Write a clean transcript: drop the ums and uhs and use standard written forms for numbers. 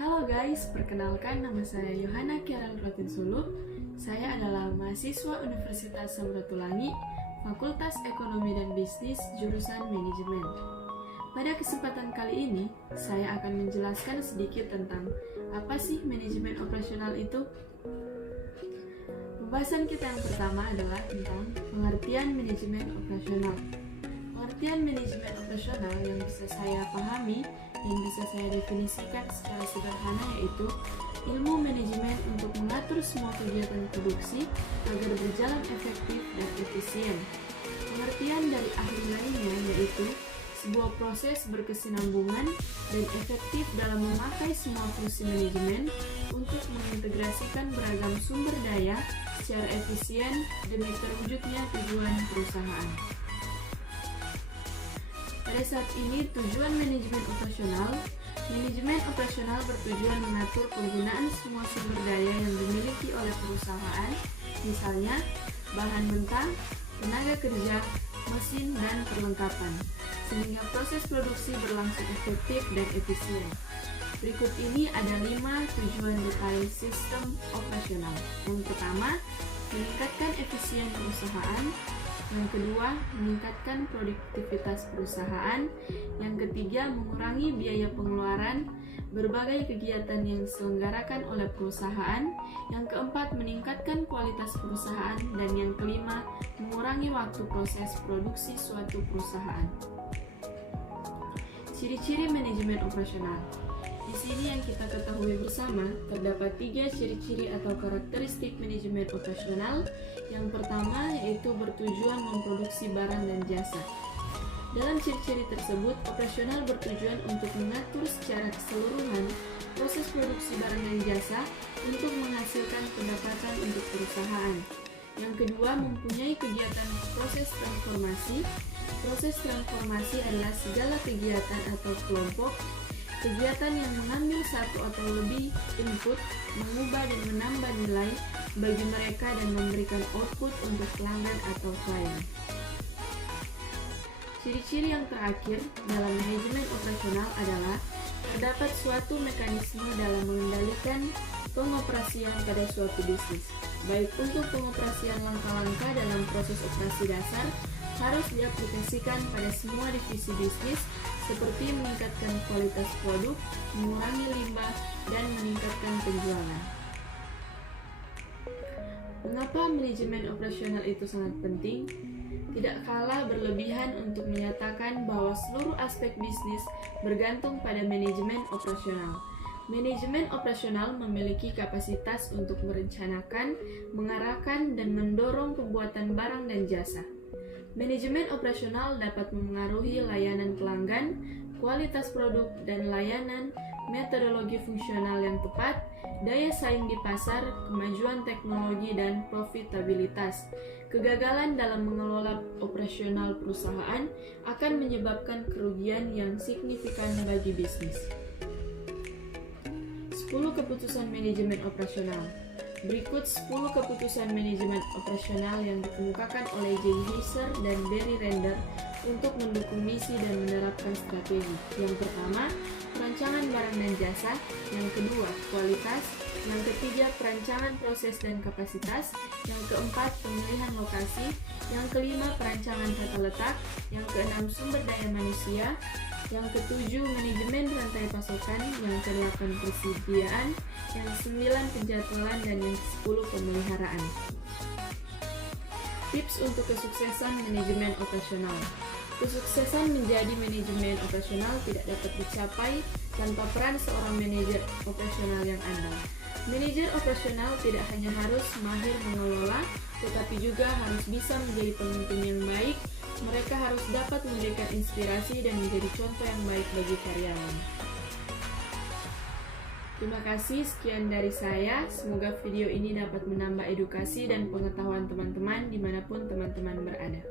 Halo guys, perkenalkan nama saya Yohana Kiaran Rotinsulu. Saya adalah mahasiswa Universitas Samratulangi, Fakultas Ekonomi dan Bisnis, jurusan Manajemen. Pada kesempatan kali ini, saya akan menjelaskan sedikit tentang apa sih manajemen operasional itu. Pembahasan kita yang pertama adalah tentang pengertian manajemen operasional. Pengertian manajemen operasional yang bisa saya pahami dan bisa saya definisikan secara sederhana yaitu ilmu manajemen untuk mengatur semua kegiatan produksi agar berjalan efektif dan efisien. Pengertian dari ahli lainnya yaitu sebuah proses berkesinambungan dan efektif dalam memakai semua fungsi manajemen untuk mengintegrasikan beragam sumber daya secara efisien demi terwujudnya tujuan perusahaan. Pada saat ini, tujuan manajemen operasional bertujuan mengatur penggunaan semua sumber daya yang dimiliki oleh perusahaan, misalnya bahan mentah, tenaga kerja, mesin, dan perlengkapan, sehingga proses produksi berlangsung efektif dan efisien. Berikut ini ada 5 tujuan detail sistem operasional. Yang pertama, meningkatkan efisien perusahaan. Yang kedua, meningkatkan produktivitas perusahaan. Yang ketiga, mengurangi biaya pengeluaran berbagai kegiatan yang diselenggarakan oleh perusahaan. Yang keempat, meningkatkan kualitas perusahaan. Dan yang kelima, mengurangi waktu proses produksi suatu perusahaan. Ciri-ciri manajemen operasional. Di sini yang kita ketahui bersama, terdapat 3 ciri-ciri atau karakteristik manajemen operasional. Yang pertama yaitu bertujuan memproduksi barang dan jasa. Dalam ciri-ciri tersebut, operasional bertujuan untuk mengatur secara keseluruhan proses produksi barang dan jasa untuk menghasilkan pendapatan untuk perusahaan. Yang kedua, mempunyai kegiatan proses transformasi. Proses transformasi adalah segala kegiatan atau kelompok kegiatan yang mengambil satu atau lebih input, mengubah dan menambah nilai bagi mereka dan memberikan output untuk pelanggan atau klien. Ciri-ciri yang terakhir dalam manajemen operasional adalah terdapat suatu mekanisme dalam mengendalikan pengoperasian pada suatu bisnis. Baik untuk pengoperasian langkah-langkah dalam proses operasi dasar harus diaplikasikan pada semua divisi bisnis seperti meningkatkan kualitas produk, mengurangi limbah, dan meningkatkan penjualan. Mengapa manajemen operasional itu sangat penting? Tidak kalah berlebihan untuk menyatakan bahwa seluruh aspek bisnis bergantung pada manajemen operasional. Manajemen operasional memiliki kapasitas untuk merencanakan, mengarahkan, dan mendorong pembuatan barang dan jasa. Manajemen operasional dapat memengaruhi layanan pelanggan, kualitas produk dan layanan, metodologi fungsional yang tepat, daya saing di pasar, kemajuan teknologi, dan profitabilitas. Kegagalan dalam mengelola operasional perusahaan akan menyebabkan kerugian yang signifikan bagi bisnis. 10 keputusan manajemen operasional. Berikut 10 keputusan manajemen operasional yang dikemukakan oleh Jay Heiser dan Barry Render untuk mendukung misi dan menerapkan strategi. Yang pertama, perancangan barang dan jasa. Yang kedua, kualitas. Yang ketiga, perancangan proses dan kapasitas. Yang keempat, pemilihan lokasi. Yang kelima, perancangan tata letak. Yang keenam, sumber daya manusia. Yang ketujuh, manajemen rantai pasokan. Yang kedelapan, persediaan. Yang kesembilan, penjadwalan. Dan yang ke-10, pemeliharaan. Tips untuk kesuksesan manajemen operasional. Kesuksesan menjadi manajemen operasional tidak dapat dicapai tanpa peran seorang manajer operasional yang andal. Manajer operasional tidak hanya harus mahir mengelola, tetapi juga harus bisa menjadi pemimpin yang baik. Mereka harus dapat memberikan inspirasi dan menjadi contoh yang baik bagi karyawan. Terima kasih, sekian dari saya. Semoga video ini dapat menambah edukasi dan pengetahuan teman-teman dimanapun teman-teman berada.